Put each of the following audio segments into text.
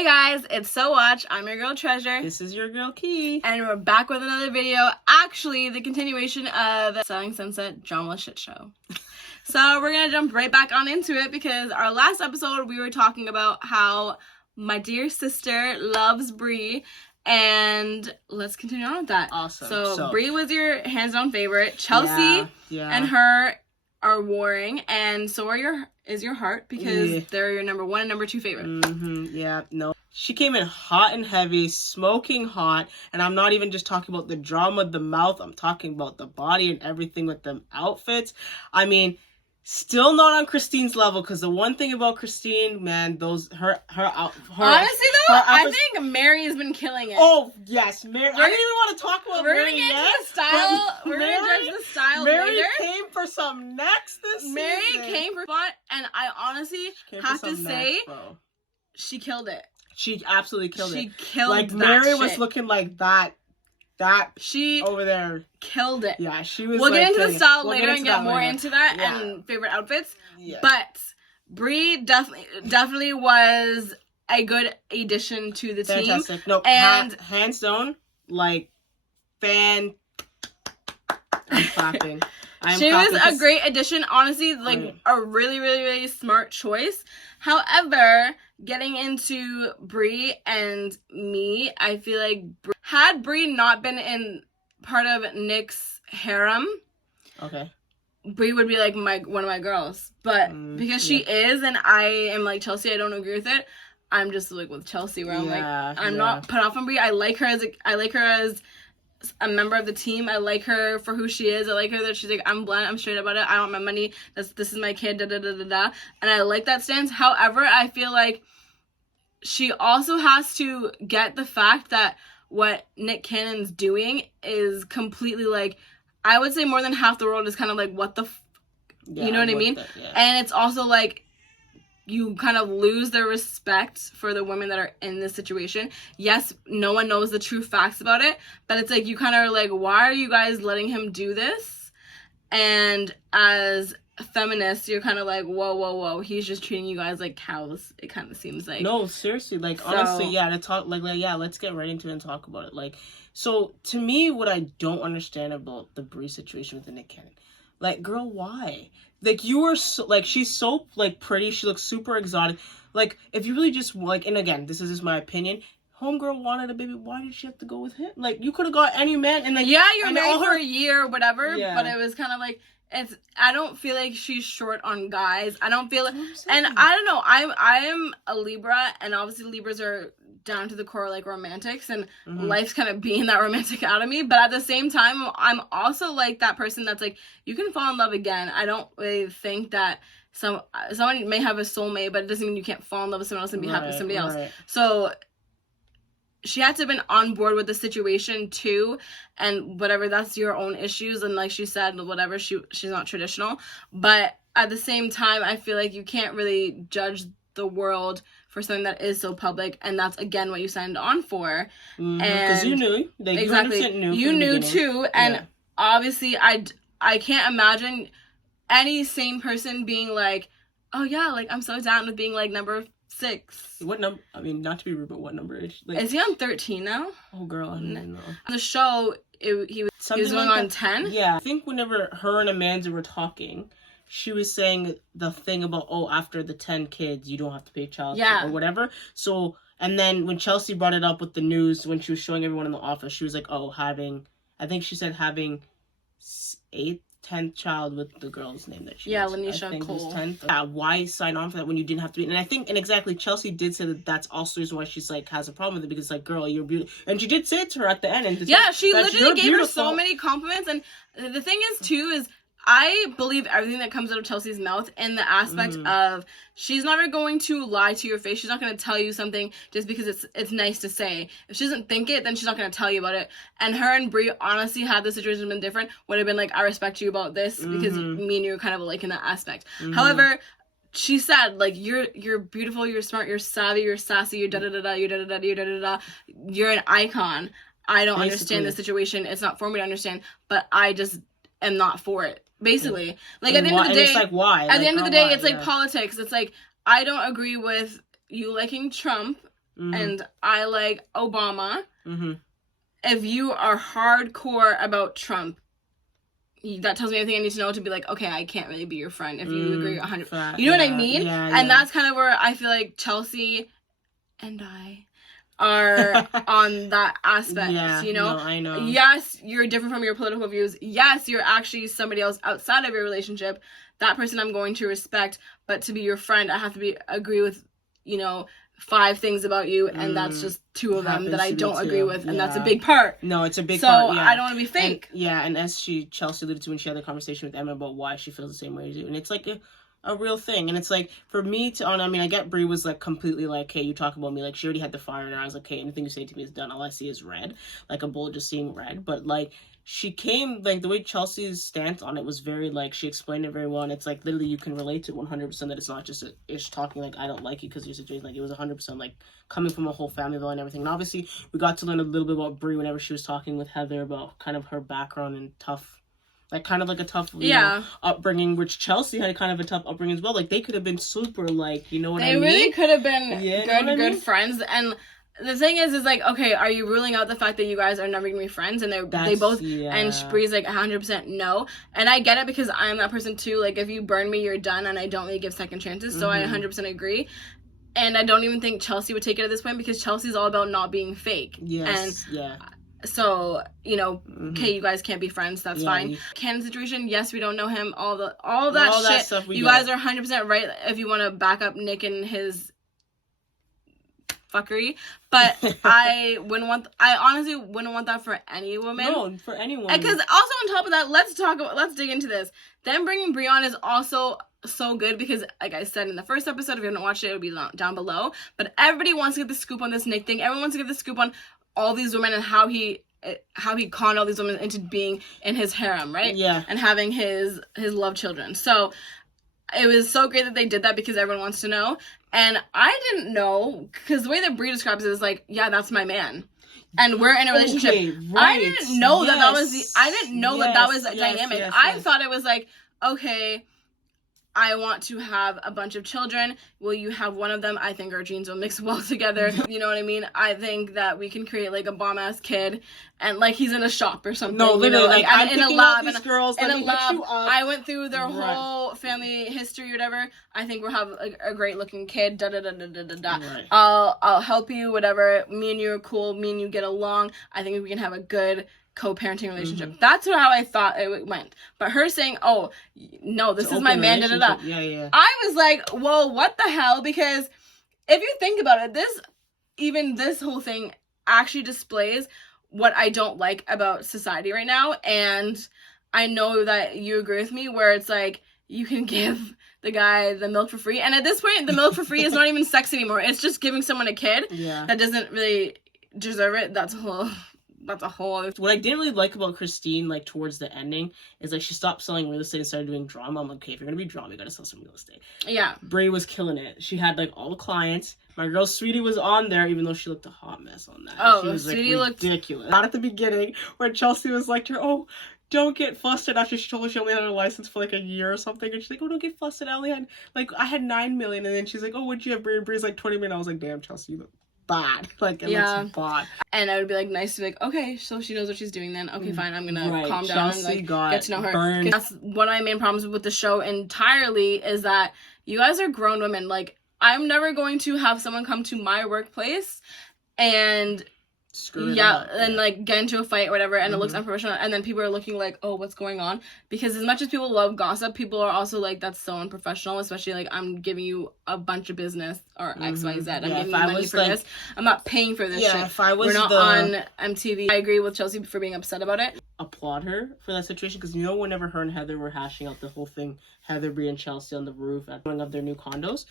Hey guys, it's SoWatch. I'm your girl Treasure. This is your girl Key. And we're back with another video. Actually, the continuation of the Selling Sunset drama shit show. So we're going to jump right back on into it because our last episode we were talking about how my dear sister loves Brie. And let's continue on with that. Awesome. So Brie was your hands-down favorite. Chelsea and her are warring, and so is your heart because they're your number one and number two favorite. No. She came in hot and heavy, smoking hot, and I'm not even just talking about the drama of the mouth. I'm talking about the body and everything with them outfits. I mean, still not on Christine's level because the one thing about Christine, man, honestly though, I think Mary has been killing it. Oh yes, Mary. I didn't even want to talk about Mary. We're gonna judge the style Mary later. came for some necks this season. Mary came for fun, and I honestly have to say, she killed it. She absolutely killed it. She killed like that Mary shit. Was looking like that. She over there killed it. Yeah, she was. We'll get into the style later and get more into that and favorite outfits. Yeah. But Brie definitely was a good addition to the team. Fantastic. No, and hands down, like I'm clapping. She was a great addition. Honestly, like a really, really, really smart choice. However, getting into Brie and me, I feel like had Brie not been in part of Nick's harem, Brie would be like one of my girls. But because she is, and I am like Chelsea, I don't agree with it. I'm just like with Chelsea, where I'm not put off on Brie. I like her as a member of the team. I like her for who she is. I like her that she's like, I'm blunt, I'm straight about it. I want my money. This is my kid. Da da da da da. And I like that stance. However, I feel like she also has to get the fact that what Nick Cannon's doing is completely like, I would say more than half the world is kind of like, what the you know what I mean? And it's also like, you kind of lose the respect for the women that are in this situation. Yes, no one knows the true facts about it, but it's like you kind of are like, why are you guys letting him do this? And as feminists, you're kind of like, whoa, he's just treating you guys like cows. It kind of seems like. No, seriously, like honestly, to talk let's get right into it and talk about it. Like, so to me, what I don't understand about the Brie situation with the Nick Cannon, like, girl, why? Like, you were so, like, she's so, like, pretty. She looks super exotic. Like, if you really just, like, and again, this is just my opinion. Homegirl wanted a baby. Why did she have to go with him? Like, you could have got any man. And, like, you're married for a year or whatever. Yeah. But it was kind of like, I don't feel like she's short on guys. I don't feel, and I don't know. I am a Libra, and obviously Libras are down to the core like romantics, and life's kind of being that romantic out of me. But at the same time, I'm also like that person that's like, you can fall in love again. I don't really think that someone may have a soulmate, but it doesn't mean you can't fall in love with someone else and be happy with somebody else. So she had to have been on board with the situation too, and whatever, that's your own issues. And like she said, whatever, she's not traditional. But at the same time, I feel like you can't really judge the world for something that is so public, and that's again what you signed on for. Because you knew, you knew too, and obviously I can't imagine any sane person being like, oh yeah, like I'm so down with being like number 6. What number? I mean, not to be rude, but what number is? Like, is he on 13 now? Oh girl, I don't even know. On the show, he was going on 10. Yeah, I think whenever her and Amanda were talking, she was saying the thing about, after the 10 kids, you don't have to pay child support or whatever. So, and then when Chelsea brought it up with the news, when she was showing everyone in the office, she was like, I think she said having 10th child with the girl's name that she was. Lanisha Cole. 10th. Yeah, why sign on for that when you didn't have to be? And I think, and exactly, Chelsea did say that that's also the reason why she's like, has a problem with it, because like, girl, you're beautiful. And she did say it to her at the end. And she literally gave her so many compliments. And the thing is, too, is I believe everything that comes out of Chelsea's mouth in the aspect of she's never going to lie to your face. She's not going to tell you something just because it's nice to say. If she doesn't think it, then she's not going to tell you about it. And her and Brie, honestly, had the situation been different, would have been like, I respect you about this because me and you are kind of alike in that aspect. However, she said, like, you're beautiful, you're smart, you're savvy, you're sassy, you're da-da-da-da, you're da-da-da-da, you're da-da-da-da. You're an icon. I don't understand the situation. It's not for me to understand, but I just am not for it. Basically, like, at the end of the day, it's like, why? At the end of the day, it's like politics. It's like, I don't agree with you liking Trump, and I like Obama, Mm-hmm. if you are hardcore about Trump, that tells me everything I need to know to be like, okay, I can't really be your friend if you agree 100%. You know what I mean? Yeah, and that's kind of where I feel like Chelsea and I are on that aspect, you know? No, I know. Yes, you're different from your political views. Yes, you're actually somebody else outside of your relationship. That person I'm going to respect, but to be your friend, I have to agree with, 5 things about you, and that's just 2 of them that I don't agree with, and that's a big part. No, it's a big part, So I don't want to be fake. And as Chelsea alluded to when she had the conversation with Emma about why she feels the same way as you, and it's like a real thing, and it's like, for me to, I get Brie was like completely like, hey, you talk about me, like she already had the fire in her eyes, like, hey, anything you say to me is done, all I see is red, like a bullet just seeing red, but like, she came, like, the way Chelsea's stance on it was very, like, she explained it very well, and it's, like, literally you can relate to 100% that it's not just ish talking, like, I don't like you because of your situation, like, it was 100%, like, coming from a whole family level and everything, and obviously, we got to learn a little bit about Brie whenever she was talking with Heather about kind of her background and tough, like, kind of like a tough, you know, upbringing, which Chelsea had kind of a tough upbringing as well, like, they could have been super, like, you know what I mean? They really could have been good friends, and the thing is like, okay, are you ruling out the fact that you guys are never gonna be friends? And they both, and Bree's like 100% no. And I get it because I'm that person too. Like, if you burn me, you're done, and I don't really give second chances. So I 100% agree. And I don't even think Chelsea would take it at this point because Chelsea's all about not being fake. Yes. And so, okay, you guys can't be friends. That's fine. Cannon situation, yes, we don't know him. All that shit. Stuff you guys are 100% right if you want to back up Nick and his fuckery, but I honestly wouldn't want that for any woman. No, for any woman. Because also on top of that, let's dig into this. Them bringing Brie on is also so good because, like I said in the first episode, if you haven't watched it, it'll be down below. But everybody wants to get the scoop on this Nick thing. Everyone wants to get the scoop on all these women and how he conned all these women into being in his harem, right? Yeah. And having his love children. So it was so great that they did that because everyone wants to know. And I didn't know, because the way that Brie describes it is like, yeah, that's my man. And we're in a relationship. Okay, right. I didn't know that was a dynamic. Yes. I thought it was like, okay, I want to have a bunch of children. Will you have one of them? I think our genes will mix well together. You know what I mean? I think that we can create like a bomb-ass kid, and like he's in a shop or something. No, literally, like I'm in a lab. These girls, in a lab. I went through their whole family history or whatever. I think we'll have a great looking kid. Da da da da da da da. Right. I'll help you. Whatever. Me and you are cool. Me and you get along. I think we can have a good co-parenting relationship. That's how I thought it went. But her saying, oh, no, this is my man, da-da-da. Yeah. I was like, well, what the hell? Because if you think about it, this whole thing actually displays what I don't like about society right now. And I know that you agree with me where it's like, you can give the guy the milk for free. And at this point, the milk for free is not even sex anymore. It's just giving someone a kid that doesn't really deserve it. That's a whole other... What I didn't really like about Christine, like, towards the ending, is, like, she stopped selling real estate and started doing drama. I'm like, okay, if you're gonna be drama, you gotta sell some real estate. Yeah. Brie was killing it. She had, like, all the clients. My girl Sweetie was on there, even though she looked a hot mess on that. Oh, she was, Sweetie looked ridiculous. Not at the beginning, where Chelsea was like to her, oh, don't get flustered, after she told her she only had her license for, like, a year or something. And she's like, oh, don't get flustered. I had 9 million. And then she's like, oh, what'd you have, Brie? And Brie's like, 20 million. I was like, damn, Chelsea, you look bad. Like, it looks bad. And I would be like, nice to be like, okay, so she knows what she's doing then. Okay, fine, I'm gonna calm down and like get to know her. Burned. That's one of my main problems with the show entirely is that you guys are grown women. Like, I'm never going to have someone come to my workplace and and like get into a fight or whatever, and it looks unprofessional, and then people are looking like, oh, what's going on? Because as much as people love gossip, people are also like, that's so unprofessional, especially like, I'm giving you a bunch of business or XYZ. I'm giving you money for this. I'm not paying for this shit. If I was We're not on MTV. I agree with Chelsea for being upset about it. Applaud her for that situation, because whenever her and Heather were hashing out the whole thing, Heather, Brie, and Chelsea on the roof at one of their new condos,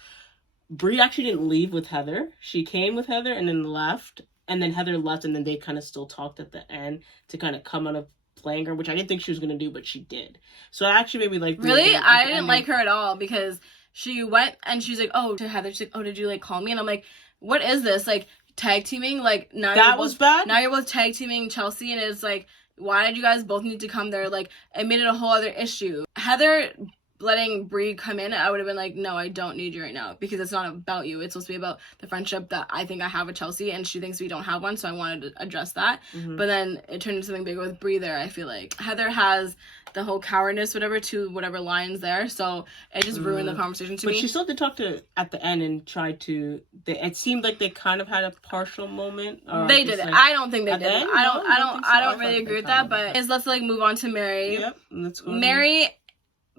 Brie actually didn't leave with Heather. She came with Heather and then left. And then Heather left, and then they kind of still talked at the end to kind of come out of playing her, which I didn't think she was going to do, but she did. So I actually maybe like... Really? I didn't like her at all, because she went and she's like, oh, to Heather, she's like, oh, did you like call me? And I'm like, what is this? Like, tag teaming? Like, now that was bad? Now you're both tag teaming Chelsea, and it's like, why did you guys both need to come there? Like, it made it a whole other issue. Heather letting Brie come in, I would have been like, no, I don't need you right now, because it's not about you. It's supposed to be about the friendship that I think I have with Chelsea, and she thinks we don't have one, so I wanted to address that. But then it turned into something bigger with Brie there. I feel like Heather has the whole cowardness, whatever, to whatever lines there, so it just ruined the conversation to me. But she still did talk to at the end and tried to. It seemed like they kind of had a partial moment. They did it. Like, I don't think they did it. I don't really agree with that. But let's like move on to Mary. Yep. Let's go. Mary,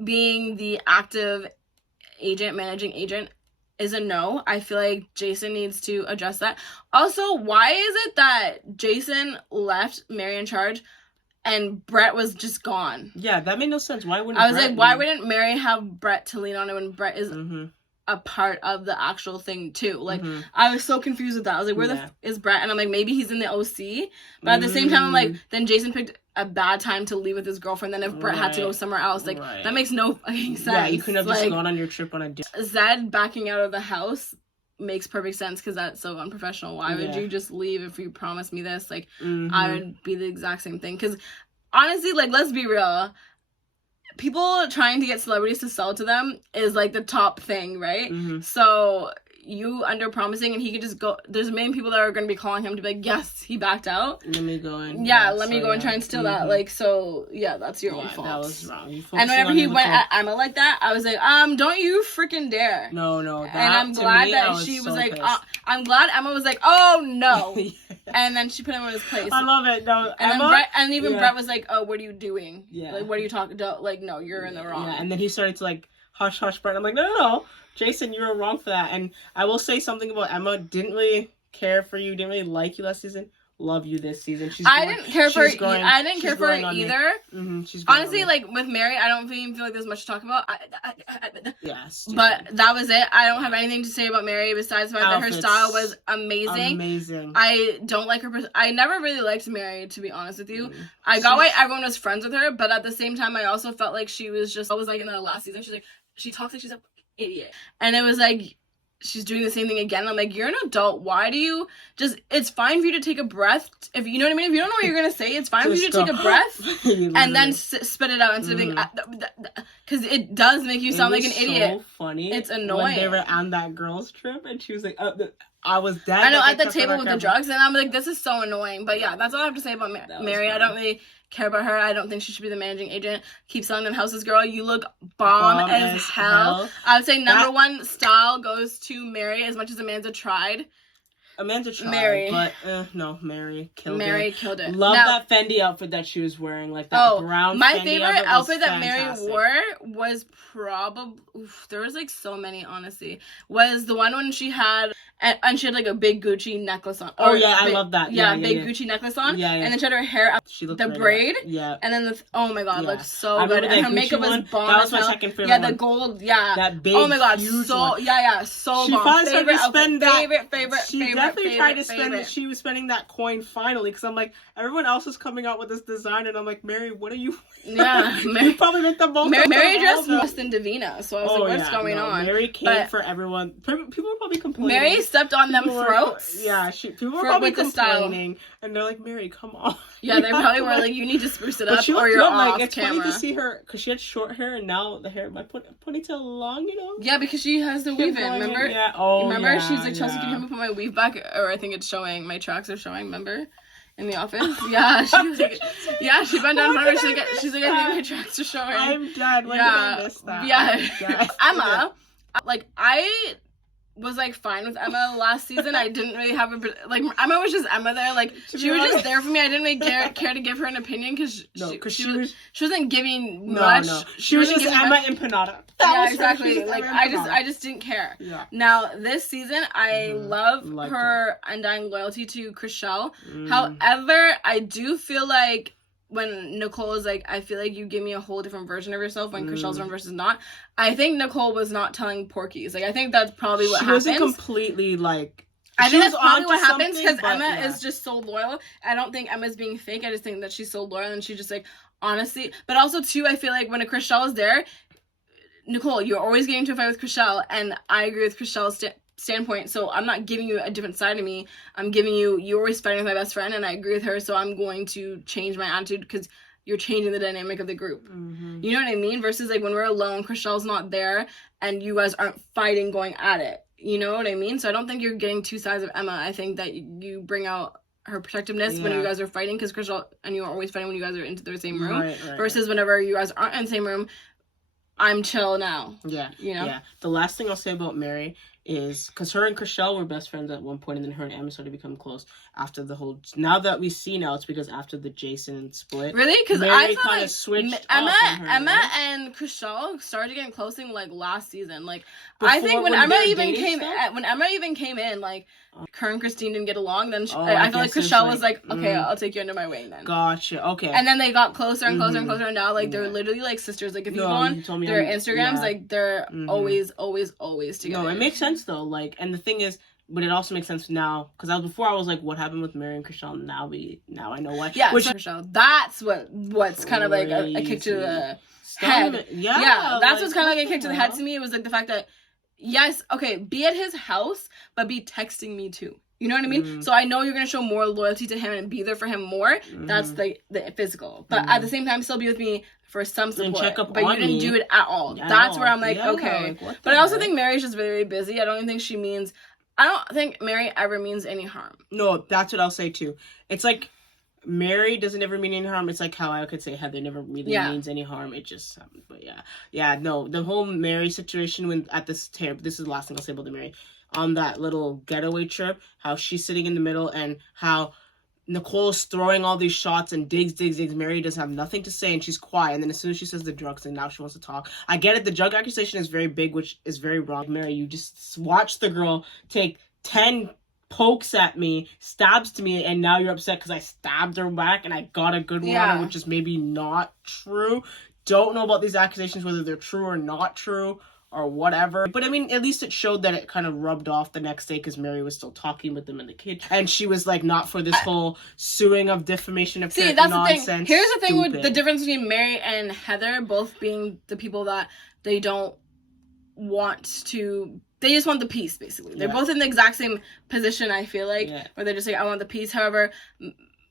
being the active agent, managing agent, is a no. I feel like Jason needs to address that. Also, why is it that Jason left Mary in charge and Brett was just gone? Yeah, that made no sense. Why wouldn't I was like, why wouldn't Mary have Brett to lean on it when Brett is a part of the actual thing too? Like, I was so confused with that. I was like, where the is Brett? And I'm like, maybe he's in the OC. But at the same time, I'm like, then Jason picked a bad time to leave with his girlfriend. Then if Brett had to go somewhere else, like, that makes no fucking sense. Yeah, you couldn't have just gone on your trip on a day. Zed backing out of the house makes perfect sense, because that's so unprofessional. Why would you just leave if you promised me this? Like, I would be the exact same thing. Because honestly, like, let's be real, people trying to get celebrities to sell to them is like the top thing, right? So you under promising, and he could just go. There's many people that are going to be calling him to be like, yes, he backed out. Let me go and let me go and try and steal that. Like, so yeah, that's your own fault. That was wrong. And whenever he went at Emma like that, I was like, don't you freaking dare. No. And I'm glad that she was like, I'm glad Emma was like, oh no. And then she put him in his place. I love it. No, and Emma, then Brett was like, oh, what are you doing? Yeah. Like, what are you talking about? Like, no, you're in the wrong. Yeah, and then he started to like hush Brett. I'm like, no. Jason, you were wrong for that. And I will say something about Emma. Didn't really care for you. Didn't really like you last season. Love you this season. I didn't care for her either. She's honestly, like with Mary, I don't even feel like there's much to talk about. Yes. But that was it. I don't have anything to say about Mary besides the fact that her style was amazing. I don't like her. I never really liked Mary, to be honest with you. I got why everyone was friends with her, but at the same time, I also felt like she was just. I was like in the last season. She's like, she talks like she's an idiot, and it was like, she's doing the same thing again. I'm like, you're an adult. Why do you just... It's fine for you to take a breath. If you know what I mean? If you don't know what you're going to say, it's fine for you to take a breath and then spit it out instead of being... Because it does make you sound like an idiot. So funny. It's annoying. When they were on that girls' trip and she was like... I was dead. I know, at the table with the drugs, and I'm like, this is so annoying. But yeah, that's all I have to say about Mary. I don't really care about her. I don't think she should be the managing agent. Keep selling them houses, girl. You look bomb as hell. I would say number one style goes to Mary, as much as Amanda tried. Amanda tried, Mary. But no, Mary killed it. Mary killed it. Love that Fendi outfit that she was wearing, like that brown. My Fendi favorite outfit that Mary wore was probably there was like so many, honestly. Was the one when she had and she had like a big Gucci necklace on. Oh yeah, I love that. Yeah, big Gucci necklace on. Yeah. And then she had her hair up. She looked the braid. Yeah. And then oh my god, looked so good. And her makeup was bomb. That was my second favorite. Yeah, the gold. Yeah. That big. Oh my god, huge so one. So she bomb. Finally started to spend favorite. She definitely tried to spend. She was spending that coin finally, because I'm like, everyone else is coming out with this design, and I'm like, Mary, what are you? Yeah, you probably make the most. Mary dressed worse than Davina, so I was like, what's going on? Mary came for everyone. People were probably complaining. Mary stepped on them throats. People were probably complaining, and they're like, Mary, come on. Yeah, they probably were like, you need to spruce it up, or you're off it's camera. Funny to see her, because she had short hair, and now the hair, my ponytail long, you know. Yeah, because she has the weave in. Remember? Yeah. Oh, remember? She's like, Chelsea, can you help me put my weave back? Or I think it's showing. My tracks are showing. Remember? In the office. Yeah. She was like, she bent down in front of her. She's like, I think my tracks are showing. I'm dead. When did I miss that? Yeah. Emma, like I was like fine with Emma last season. I didn't really have Emma was just Emma there. Like she was just there for me. I didn't really care to give her an opinion because she wasn't giving much. No. She was just Emma Empanada. Yeah, exactly. Like I just didn't care. Yeah. Now this season I love her undying loyalty to Chrishell. However, I do feel like when Nicole is like, I feel like you give me a whole different version of yourself when Chrishell's one versus not. I think Nicole was not telling Porky's. Like, I think that's probably what happens. She wasn't completely like... I think that's probably what happens because Emma is just so loyal. I don't think Emma's being fake. I just think that she's so loyal and she just like, honestly... But also, too, I feel like when a Chrishell is there, Nicole, you're always getting into a fight with Chrishell, and I agree with Chrishell's standpoint, so I'm not giving you a different side of me. I'm giving you're always fighting with my best friend, and I agree with her, so I'm going to change my attitude because you're changing the dynamic of the group. Mm-hmm. You know what I mean? Versus like when we're alone, Chriselle's not there and you guys aren't fighting going at it. You know what I mean? So I don't think you're getting two sides of Emma. I think that you bring out her protectiveness when you guys are fighting, because Chriselle and you are always fighting when you guys are into the same room. Right, versus whenever you guys aren't in the same room, I'm chill now. Yeah. You know? Yeah. The last thing I'll say about Mary is, because her and Chriselle were best friends at one point, and then her and Emma started to become close after the whole... Now that we see now, it's because after the Jason split. Really? Because I thought kind of switched Emma right? and Chriselle started getting close in like last season. Like before, I think when Emma even came in, like her and Christine didn't get along. Then I feel like Chriselle was like, okay, I'll take you under my wing then. Gotcha. Okay. And then they got closer and closer and closer, and now like they're literally like sisters. Like if you go on their Instagrams, like they're always together. No, it makes sense though. Like, and the thing is, but it also makes sense now, because before I was like, what happened with Mary and Chriselle? Now I know why. Yeah, Chriselle. That's what's kind of like a kick to the head. Yeah, that's like, what's kind of like a kick to the head to me. It was like the fact that, yes, okay, be at his house, but be texting me too. You know what I mean? So I know you're going to show more loyalty to him and be there for him more. That's the physical. But at the same time, still be with me for some support. Check up but on you didn't do it at all. That's where I'm like, okay. Like, but I also think Mary's just very, very busy. I don't think Mary ever means any harm. No, that's what I'll say too. It's like Mary doesn't ever mean any harm. It's like how I could say Heather never really means any harm. It just, but no, the whole Mary situation when at this is the last thing I'll say about the Mary. On that little getaway trip, how she's sitting in the middle and how Nicole's throwing all these shots and digs. Mary doesn't have nothing to say and she's quiet. And then as soon as she says the drugs, and now she wants to talk. I get it. The drug accusation is very big, which is very wrong. Mary, you just watch the girl take 10 pokes at me, stabs to me, and now you're upset because I stabbed her back and I got a good one on her, which is maybe not true. Don't know about these accusations, whether they're true or not true, or whatever. But I mean, at least it showed that it kind of rubbed off the next day, because Mary was still talking with them in the kitchen. And she was like, not for this whole suing of defamation of character nonsense. The thing. Here's the thing with the difference between Mary and Heather, both being the people that they don't want to... They just want the peace, basically. They're both in the exact same position, I feel like, where they're just like, I want the peace. However,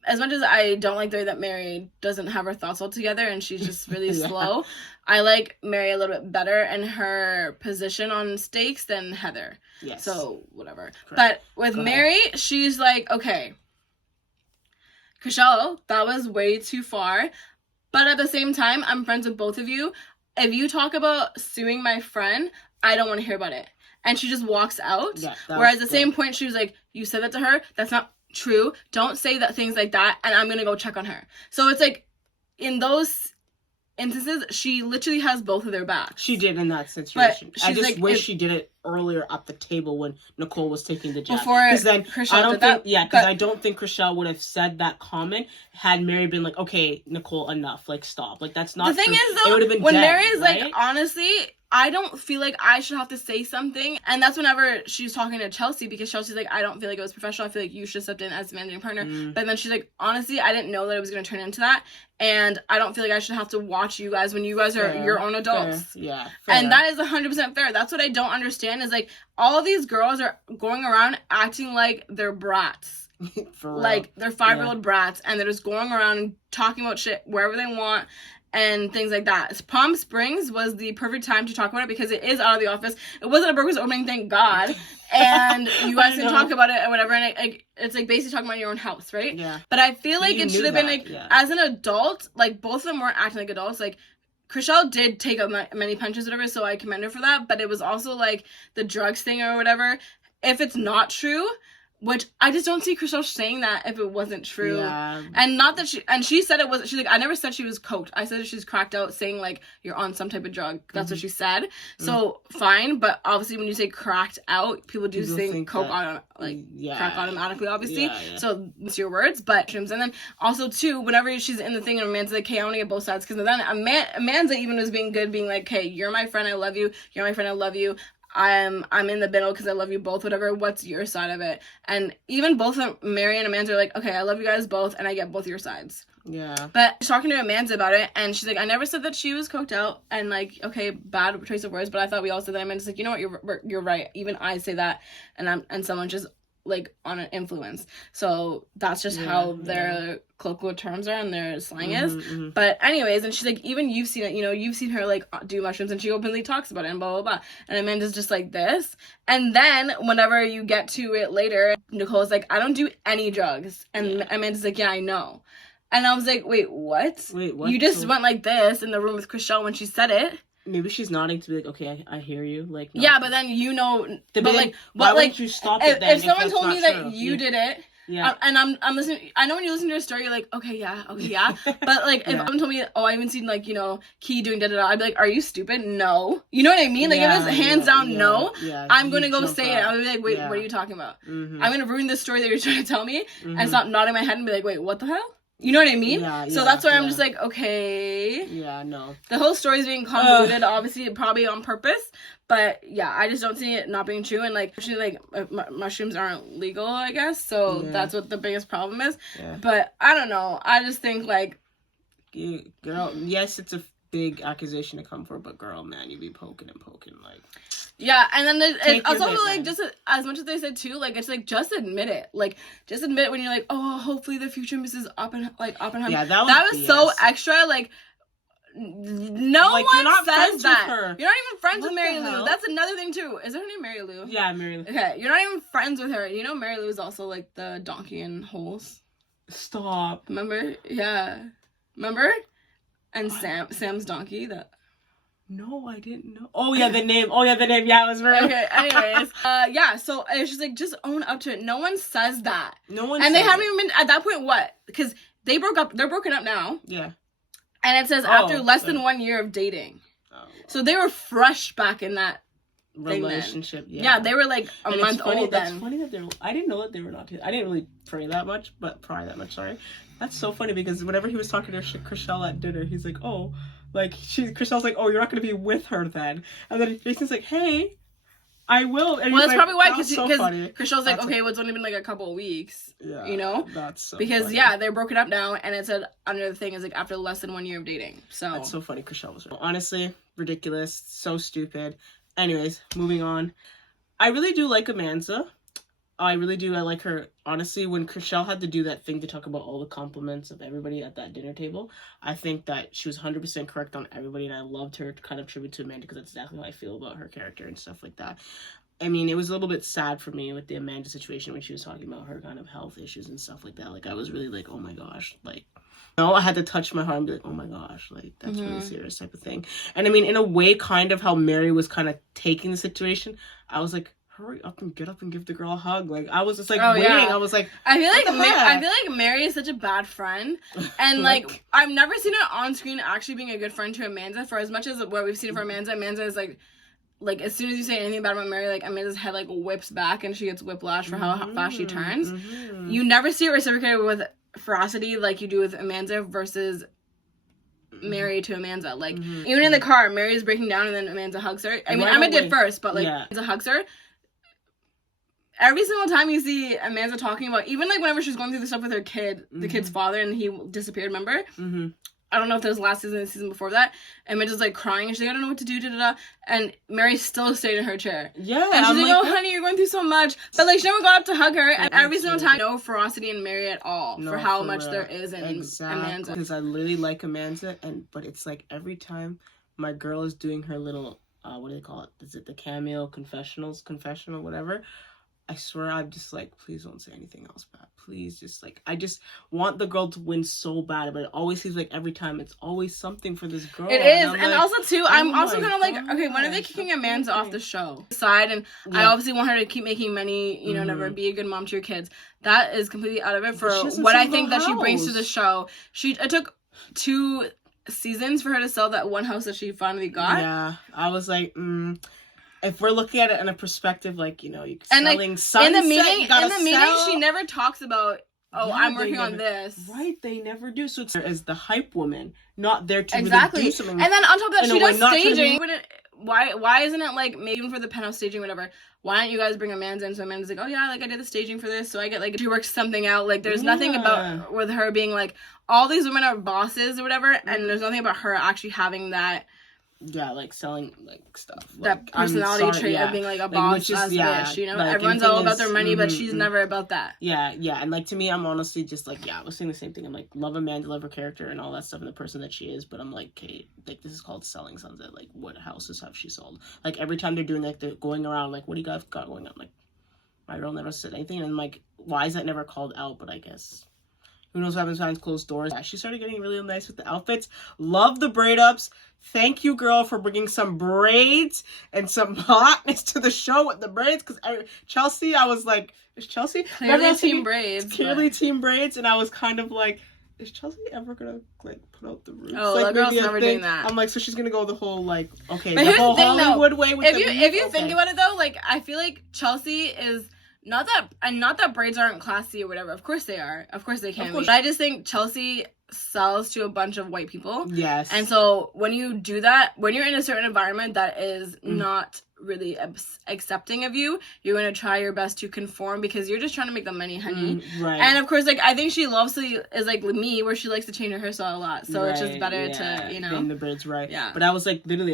as much as I don't like the way that Mary doesn't have her thoughts all together and she's just really slow, I like Mary a little bit better in her position on stakes than Heather. Yes. So, whatever. Correct. But with Mary, she's like, okay, Chriselle, that was way too far. But at the same time, I'm friends with both of you. If you talk about suing my friend, I don't want to hear about it. And she just walks out. Yeah, whereas at the same point, she was like, you said that to her? That's not true. Don't say that things like that, and I'm going to go check on her. So it's like, in those instances, she literally has both of their backs. She did in that situation. I just wish she did it earlier at the table when Nicole was taking the jab. Before Chriselle did that? Yeah, because I don't think Chriselle would have said that comment had Mary been like, okay, Nicole, enough. Like, stop. Like, that's not the thing true. Is, though, it would have been when dead, Mary's right? like, honestly... I don't feel like I should have to say something. And that's whenever she's talking to Chelsea, because Chelsea's like, I don't feel like it was professional. I feel like you should have stepped in as the managing partner. But then she's like, honestly, I didn't know that it was going to turn into that. And I don't feel like I should have to watch you guys when you guys are your own adults. Fair. Yeah. Fair. And that is 100% fair. That's what I don't understand is like, all of these girls are going around acting like they're brats. For real. Like, they're 5-year-old brats. And they're just going around talking about shit wherever they want. And things like that. Palm Springs was the perfect time to talk about it because it is out of the office. It wasn't a burger's opening, thank God. And you guys can talk about it or whatever. And it's like basically talking about your own house, right? Yeah. But I feel like it should have been like, as an adult, like both of them weren't acting like adults. Like, Chriselle did take many punches or whatever, so I commend her for that. But it was also like the drugs thing or whatever. If it's not true... Which I just don't see Chriselle saying that if it wasn't true. Yeah. And not that she said it was, she's like, I never said she was coked. I said she's cracked out saying like, you're on some type of drug. That's what she said. So fine. But obviously when you say cracked out, people think coke on, like crack automatically, obviously. Yeah. So it's your words. But, and then also too, whenever she's in the thing and Amanda's like, hey, I want to get both sides. Because then Amanda even was being good, being like, hey, you're my friend. I love you. You're my friend. I love you. I'm in the middle because I love you both, whatever. What's your side of it? And even both of Mary and Amanda are like, okay, I love you guys both, and I get both your sides. Yeah. But she's talking to Amanda about it, and she's like, I never said that she was coked out, and like, okay, bad choice of words, but I thought we all said that. Amanda's like, you know what, you're right. Even I say that, and someone just like on an influence. So that's just how their colloquial terms are and their slang is. But anyways, and she's like, even you've seen it, you know, you've seen her like do mushrooms, and she openly talks about it and blah blah blah. And Amanda's just like this. And then whenever you get to it later, Nicole's like, I don't do any drugs, and Amanda's like, yeah, I know. And I was like, wait, what? You just went like this in the room with Chriselle when she said it. Maybe she's nodding to be like, okay, I hear you. Like, yeah, but then you know, but like, why wouldn't you stop it then? If someone told me that you did it, and I'm listening, I know when you listen to a story, you're like, okay, yeah. But like, if someone told me, oh, I haven't seen like, you know, Key doing da-da-da, I'd be like, are you stupid? No. You know what I mean? Like, if it's hands down no, I'm going to go say it. I'm going to be like, wait, what are you talking about? I'm going to ruin the story that you're trying to tell me and stop nodding my head and be like, wait, what the hell? You know what I mean? So that's why I'm just like, okay. Yeah, no. The whole story's being convoluted, obviously, probably on purpose. But yeah, I just don't see it not being true. And like, actually, like mushrooms aren't legal, I guess. So that's what the biggest problem is. Yeah. But I don't know. I just think like, girl, yes, it's a big accusation to come for, but girl, man, you be poking like. Yeah, and then it's also like, just as much as they said too, like, it's like, just admit it. Like, just admit when you're like, oh, hopefully the future Mrs. Oppenheimer. Yeah, that was so extra. Like, no like, one says that. You're not even friends with Mary Lou. That's another thing too. Is her name Mary Lou? Yeah, Mary Lou. Okay, you're not even friends with her. You know Mary Lou is also like the donkey in Holes. Stop. Remember? Yeah. Remember? And Sam's donkey that. No, I didn't know. Oh, yeah, the name. Yeah, it was very... Okay, anyways. Yeah, so it's just like, just own up to it. No one says that. No one And they haven't even been, at that point, what? Because they broke up. They're broken up now. Yeah. And it says after less than 1 year of dating. Oh. So they were fresh back in that relationship. Yeah, they were like a month old then. That's funny that I didn't know that they were not. I didn't really pry that much. Sorry. That's so funny because whenever he was talking to Chriselle at dinner, he's like, oh... Like, Chriselle's like, oh, you're not going to be with her then. And then Jason's like, hey, I will. And well, that's probably why, because Chriselle's like, okay, well, it's only been like a couple of weeks. Yeah. You know? That's so because, funny. Yeah, they're broken up now, and it said under the thing is like after less than 1 year of dating. So that's so funny. Chriselle was right. Honestly, ridiculous. So stupid. Anyways, moving on. I really do like Amanda. I really do. I like her. Honestly, when Chriselle had to do that thing to talk about all the compliments of everybody at that dinner table, I think that she was 100% correct on everybody, and I loved her kind of tribute to Amanda because that's exactly how I feel about her character and stuff like that. I mean, it was a little bit sad for me with the Amanda situation when she was talking about her kind of health issues and stuff like that. Like, I was really like, oh my gosh, like, no, I had to touch my heart and be like, oh my gosh, like, that's really serious type of thing. And I mean, in a way, kind of how Mary was kind of taking the situation, I was like, hurry up and get up and give the girl a hug. Like, I was just like waiting. Yeah. I was like, I feel like Mary is such a bad friend, and like I've never seen her on screen actually being a good friend to Amanda. For as much as what we've seen for Amanda is like as soon as you say anything bad about Mary, like Amanda's head like whips back and she gets whiplash for how fast she turns. You never see it reciprocated with ferocity like you do with Amanda versus Mary to Amanda. Like even in the car, Mary's breaking down and then Amanda hugs her. I mean, Amanda did first, but like Amanda hugs her. Every single time you see Amanda talking about, even like whenever she's going through the stuff with her kid, the kid's father, and he disappeared, remember? I don't know if that was last season or the season before that. Amanda's like crying and she's like, I don't know what to do, da-da-da. And Mary still stayed in her chair. Yeah. And she's like, oh, honey, you're going through so much. But like, she never got up to hug her. And every single time, no ferocity in Mary at all for how much there is in Amanda. Because I literally like Amanda, but it's like every time my girl is doing her little, what do they call it? Is it the cameo confessional, whatever? I swear I'm just like, please don't say anything else bad. Please, just like, I just want the girl to win so bad, but it always seems like every time it's always something for this girl. It is, and like, also too, I'm also kind of like, okay, when are they kicking Amanda off the show? And I obviously want her to keep making money, you know, never be a good mom to your kids. That is completely out of it for what I think that she brings to the show. It took 2 seasons for her to sell that one house that she finally got. Yeah, I was like, if we're looking at it in a perspective, like, you know, you're selling Sunset, in the meeting, she never talks about, I'm working on this. Right, they never do. So it's as the hype woman, not there to really do something. And then on top of that, she does staging. Why isn't it like, maybe even for the penthouse staging, whatever, why don't you guys bring Amanda in? So Amanda's like, oh yeah, like I did the staging for this, so I get like, she works something out. Like, there's nothing about with her being like, all these women are bosses or whatever, and there's nothing about her actually having that Yeah, like selling like stuff. That like, personality trait of being like a boss bitch, you know? Like, everyone's all about their money, but she's never about that. Yeah, and like to me, I'm honestly just like, I was saying the same thing. I'm like, love Amanda, love her character and all that stuff and the person that she is, but I'm like, okay, like this is called selling Sunset. Like, what houses have she sold? Like every time they're doing like they're going around, like, what do you guys got going on? Like, my girl never said anything, and I'm like, why is that never called out? But I guess who knows what happens behind closed doors. Yeah, she started getting really nice with the outfits. Love the braid ups. Thank you, girl, for bringing some braids and some hotness to the show with the braids. Because Chelsea, I was like, is Chelsea? Clearly team braids. Clearly team braids. And I was kind of like, is Chelsea ever going to, like, put out the roots? Oh, like, that girl's never doing that. I'm like, so she's going to go the whole, like, okay, but the whole thing, Hollywood way with if you think about it, though, like, I feel like Chelsea is... Not that braids aren't classy or whatever. Of course they are. Of course they can be. But I just think Chelsea sells to a bunch of white people. Yes. And so when you do that, when you're in a certain environment that is not really accepting of you, you're going to try your best to conform because you're just trying to make the money, honey. Right. And of course, like, I think she loves to, is like me, where she likes to change her hairstyle a lot. So it's just better to, you know. In the braids, right. Yeah. But I was like, literally,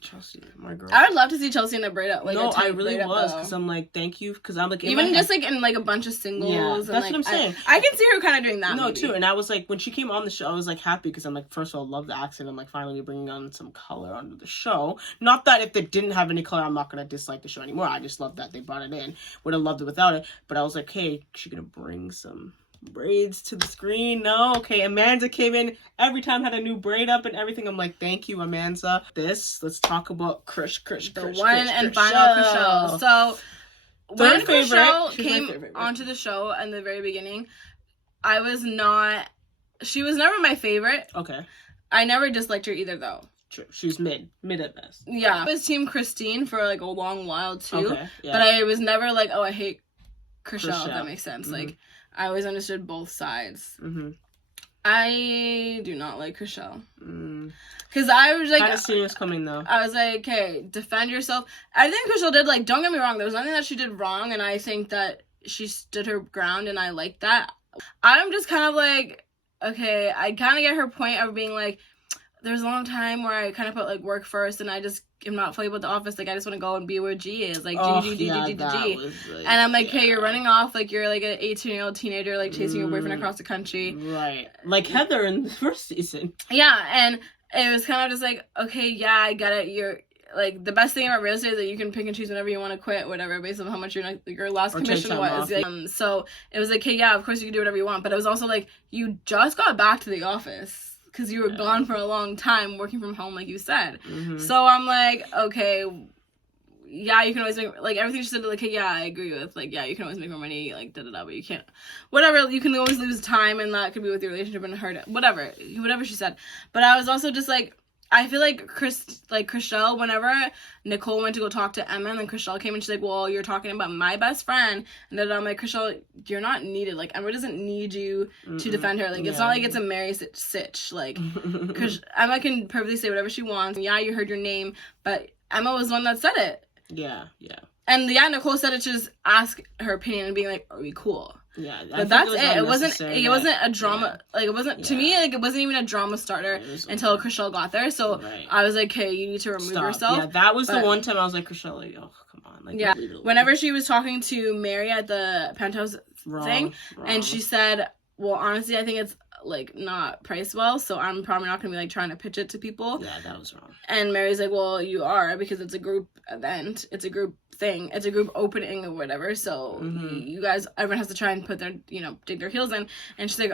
Chelsea, my girl. I would love to see Chelsea in a braid up. Like, no, I really was, because I'm like, thank you, because I'm like... Even just, like, in, like, a bunch of singles. Yeah, and, that's like, what I'm saying. I can see her kind of doing that, No, maybe. too, and I was like, when she came on the show, I was like, happy, because I'm like, first of all, love the accent. I'm like, finally, you're bringing on some color onto the show. Not that if they didn't have any color, I'm not going to dislike the show anymore. I just love that they brought it in. Would have loved it without it. But I was like, hey, she gonna bring some braids to the screen? No? Okay, Amanda came in, every time had a new braid up and everything. I'm like, thank you, Amanda. Let's talk about Krish, the one and final Chrishell. So when Chrishell came onto the show in the very beginning, she was never my favorite. Okay. I never disliked her either, though. True. She was mid at best. Yeah. I was team Christine for like a long while too. Okay, yeah. But I was never like, oh, I hate Chrishell, if that makes sense. Mm-hmm. Like, I always understood both sides. Mm-hmm. I do not like Chrishell. Because I was like... Kind of seeing this coming, though. I was like, okay, defend yourself. I think Chrishell did, like, don't get me wrong, there was nothing that she did wrong, and I think that she stood her ground, and I like that. I'm just kind of like, okay, I kind of get her point of being like, there's a long time where I kind of put, like, work first, and I just am not fully with the office. Like, I just want to go and be where G is. Like, G. And I'm like, hey, you're running off. Like, you're, like, an 18-year-old teenager, like, chasing your boyfriend across the country. Right. Like Heather in the first season. Yeah, and it was kind of just like, okay, yeah, I get it. You're... Like, the best thing about real estate is that you can pick and choose whenever you want to quit, whatever, based on how much your last commission was. Like, so it was like, hey, yeah, of course you can do whatever you want. But it was also like, you just got back to the office because you were gone for a long time working from home, like you said. Mm-hmm. So I'm like, okay, yeah, you can always make, like, everything she said, like, hey, yeah, I agree with. Like, yeah, you can always make more money, like, da-da-da, but you can't, whatever, you can always lose time, and that could be with your relationship and hurt, whatever she said. But I was also just like, I feel like Chrishell, whenever Nicole went to go talk to Emma, and then Chrishell came and she's like, well, you're talking about my best friend, and then I'm like, Chrishell, you're not needed. Like, Emma doesn't need you to defend her. Like, it's not like it's a Mary sitch. Like, Emma can perfectly say whatever she wants. Yeah, you heard your name, but Emma was the one that said it. Yeah. And yeah, Nicole said it to just ask her opinion and being like, are we cool? Yeah, but that's it. It wasn't a drama. Yeah. Like, it wasn't to me. Like, it wasn't even a drama starter until Chrishell got there. So I was like, "Hey, you need to remove yourself." Yeah, that was the one time I was like, Chrishell, like, oh, come on. Like, yeah. Whenever she was talking to Mary at the penthouse thing, and she said, "Well, honestly, I think it's like not priced well, so I'm probably not gonna be like trying to pitch it to people." Yeah, that was wrong. And Mary's like, "Well, you are, because it's a group event. It's a group thing. It's a group opening or whatever. So you guys, everyone has to try and put their, dig their heels in." And she's like,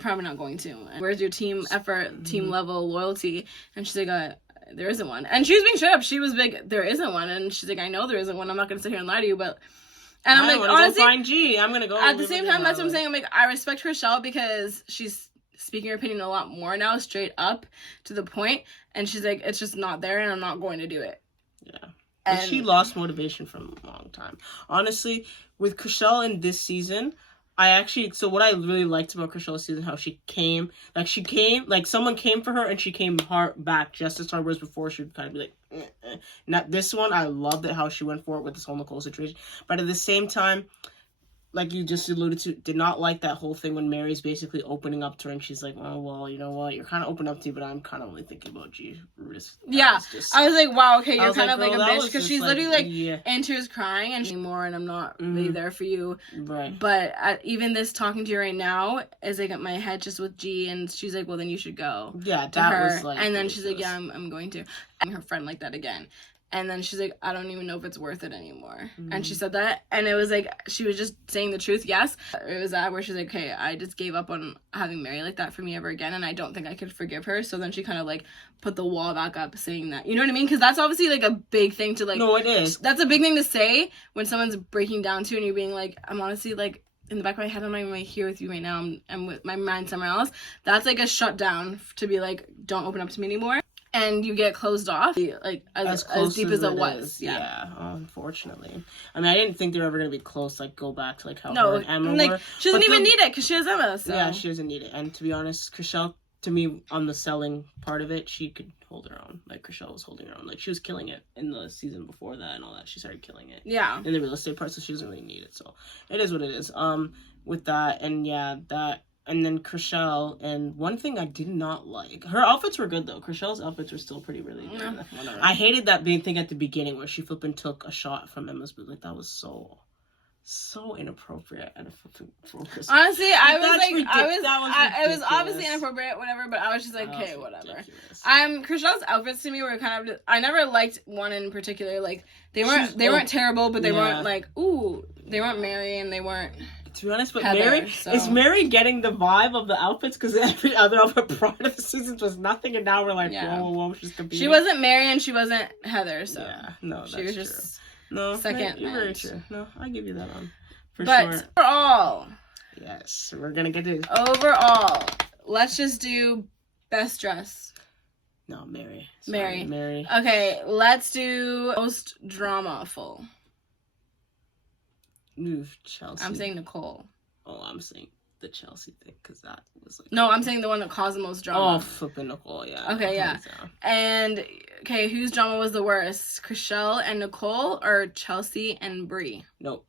"Probably not going to. Where's your team effort, team level loyalty?" And she's like, "There isn't one." And she was being straight up. She was big, "There isn't one." And she's like, "I know there isn't one. I'm not gonna sit here and lie to you, but." And I'm like, honestly, find G. I'm gonna go. At the same time, that's what I'm saying. I'm like, I respect Chrishell because she's speaking her opinion a lot more now, straight up to the point. And she's like, it's just not there, and I'm not going to do it. Yeah. And she lost motivation for a long time. Honestly, with Chrishell in this season, so what I really liked about Chrishell's season, how she came, like someone came for her and she came hard back just as hard, whereas before she would kind of be like, Not this one, I loved it how she went for it with this whole Nicole situation. But at the same time, like you just alluded to, did not like that whole thing when Mary's basically opening up to her and she's like, oh, well, you know what? You're kind of opening up to me, but I'm kind of only thinking about G. Yeah. I was like, wow, okay, you're kind of like a bitch. Because she's like, literally like, and tears crying and anymore, and I'm not really there for you. Right. But even this talking to you right now is like at my head just with G, and she's like, well, then you should go. Yeah, to that her. was like. And then she's like, yeah, I'm going to. And her friend like that again. And then she's like, I don't even know if it's worth it anymore. And she said that. And it was like, she was just saying the truth, yes. It was that where she's like, okay, I just gave up on having Mary like that for me ever again. And I don't think I could forgive her. So then she kind of like put the wall back up saying that. You know what I mean? Because that's obviously like a big thing to like. No, it is. That's a big thing to say when someone's breaking down to you and you're being like, I'm honestly like, in the back of my head, I'm not even here with you right now. I'm with my mind somewhere else. That's like a shutdown to be like, don't open up to me anymore. And you get closed off, like, as deep as it was. Yeah, unfortunately. I mean, I didn't think they were ever going to be close, like, go back to, like, how her and Emma like, were. She doesn't even need it, because she has Emma, so. Yeah, she doesn't need it. And to be honest, Chriselle, to me, on the selling part of it, she could hold her own. Like, Chriselle was holding her own. Like, she was killing it in the season before that and all that. She started killing it. Yeah. In the real estate part, so she doesn't really need it. So, it is what it is. With that, and yeah, that... And then Chriselle, and one thing I did not like, her outfits were good though. Chriselle's outfits were still pretty really good. Yeah, I hated that thing at the beginning where she flipping took a shot from Emma's booth. Like that was so inappropriate and focus. Honestly, I was like, it was obviously inappropriate, whatever. But I was just like, okay, whatever. Ridiculous. Chriselle's outfits to me were kind of. I never liked one in particular. Like they weren't terrible, but they weren't like they weren't Mary and they weren't. To be honest, but Heather, is Mary getting the vibe of the outfits? Because every other outfit prior to the seasons was nothing, and now we're like, whoa, she's competing. She wasn't Mary and she wasn't Heather, so yeah, no, that's she was just true. second. You're very true. No, I give you that one for but sure. Overall, yes, we're gonna get to overall. Let's just do best dress. No, Mary. Sorry, Mary. Okay, let's do most dramaful. Move Chelsea. I'm saying Nicole. Oh, I'm saying the Chelsea thing because that was like. No, I'm saying the one that caused the most drama. Oh, flipping Nicole, yeah. Okay, yeah. So. And okay, whose drama was the worst? Chriselle and Nicole or Chelsea and Brie? Nope.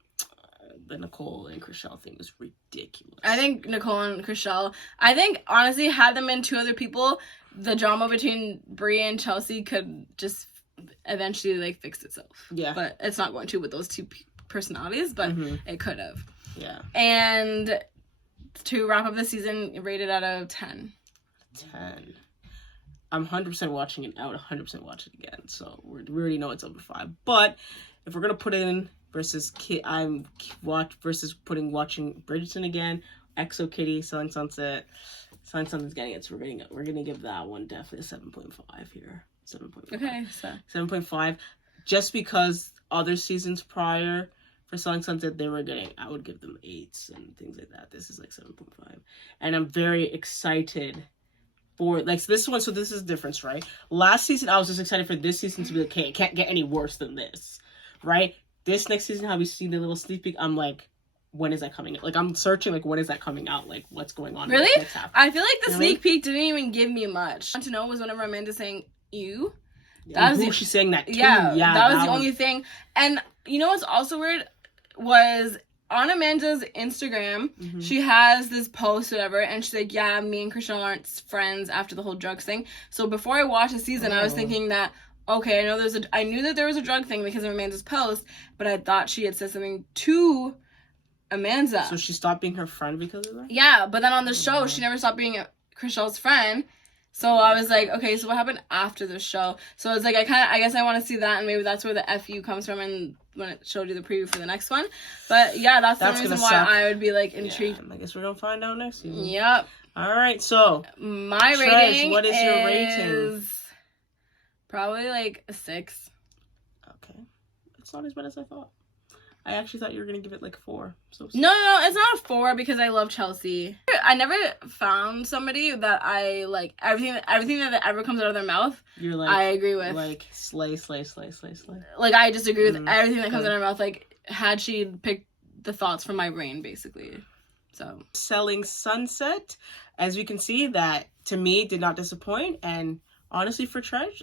The Nicole and Chriselle thing was ridiculous. I think Nicole and Chriselle. I think honestly, had them been two other people, the drama between Brie and Chelsea could just eventually like fix itself. Yeah. But it's not going to with those two personalities, but it could have. Yeah. And to wrap up the season, rated out of 10. 10. I'm 100% watching it. I would 100% watch it again. So we already know it's over 5. But if we're gonna put it in versus watching Bridgerton again, Exo Kitty, Selling Sunset. Selling Sunset's getting it. So we're gonna give that one definitely a 7.5 here. 7.5. Okay, so 7.5. Just because other seasons prior for Selling Sunset, I would give them 8s and things like that. This is like 7.5. And I'm very excited for, like, this one, so this is the difference, right? Last season, I was just excited for this season to be like, okay, it can't get any worse than this, right? This next season, how we see the little sneak peek, I'm like, when is that coming out? Like, I'm searching, like, when is that coming out? Like, what's going on? Really? I feel like the sneak peek didn't even give me much. What I want to know was whenever Amanda's saying, you. That was she's saying that too. Yeah, that was the only thing. And you know what's also weird was on Amanda's Instagram, she has this post, whatever, and she's like, yeah, me and Chriselle aren't friends after the whole drugs thing. So before I watched the season, I was thinking that, okay, I knew that there was a drug thing because of Amanda's post, but I thought she had said something to Amanda. So she stopped being her friend because of that? Yeah, but then on the show, she never stopped being Chriselle's friend. So I was like, okay, so what happened after the show? So it's like, I guess I want to see that, and maybe that's where the FU comes from, and when it showed you the preview for the next one. But yeah, that's the reason why I would be like intrigued. Yeah, I guess we're gonna find out next season. Yep. All right, so my rating. What is your rating? Probably like a 6. Okay, it's not as bad as I thought. I actually thought you were going to give it like 4. So No, it's not a 4 because I love Chelsea. I never found somebody that I like everything that ever comes out of their mouth. You're like, I agree with. Like slay. Like I just agree with everything that comes out of her mouth. Like had she picked the thoughts from my brain, basically. So Selling Sunset, as we can see, that to me did not disappoint, and honestly, for Tresh,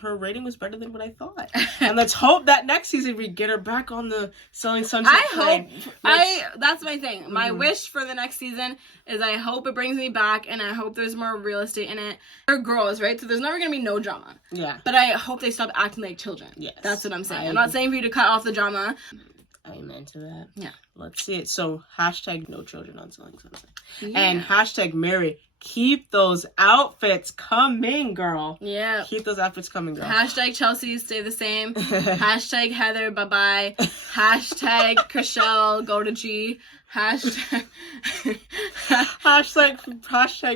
her rating was better than what I thought. And let's hope that next season we get her back on the Selling Sunset train. That's my thing. My wish for the next season is I hope it brings me back, and I hope there's more real estate in it. They're girls, right? So there's never going to be no drama. Yeah. But I hope they stop acting like children. Yes. That's what I'm saying. I'm not saying for you to cut off the drama. Amen to that. Yeah. Let's see it. So, hashtag no children on Selling Sunset. Yeah. And hashtag Mary, keep those outfits coming, girl. Yeah. Keep those outfits coming, girl. Hashtag Chelsea, stay the same. Hashtag Heather, bye-bye. Hashtag Chriselle, go to G. Hashtag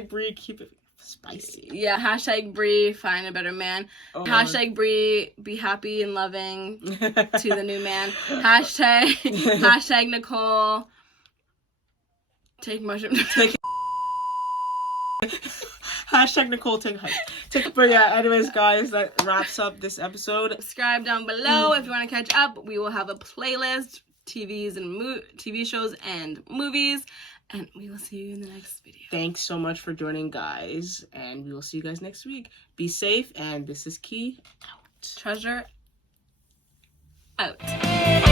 Bree, keep it spicy. Yeah, hashtag Bree, find a better man. Oh, hashtag Bree, be happy and loving to the new man. Hashtag Nicole, take mushroom. Hashtag Nicole, take height. But yeah, anyways, guys, that wraps up this episode. Subscribe down below if you want to catch up. We will have a playlist, TV shows and movies. And we will see you in the next video. Thanks so much for joining, guys. And we will see you guys next week. Be safe. And this is Key out. Treasure out.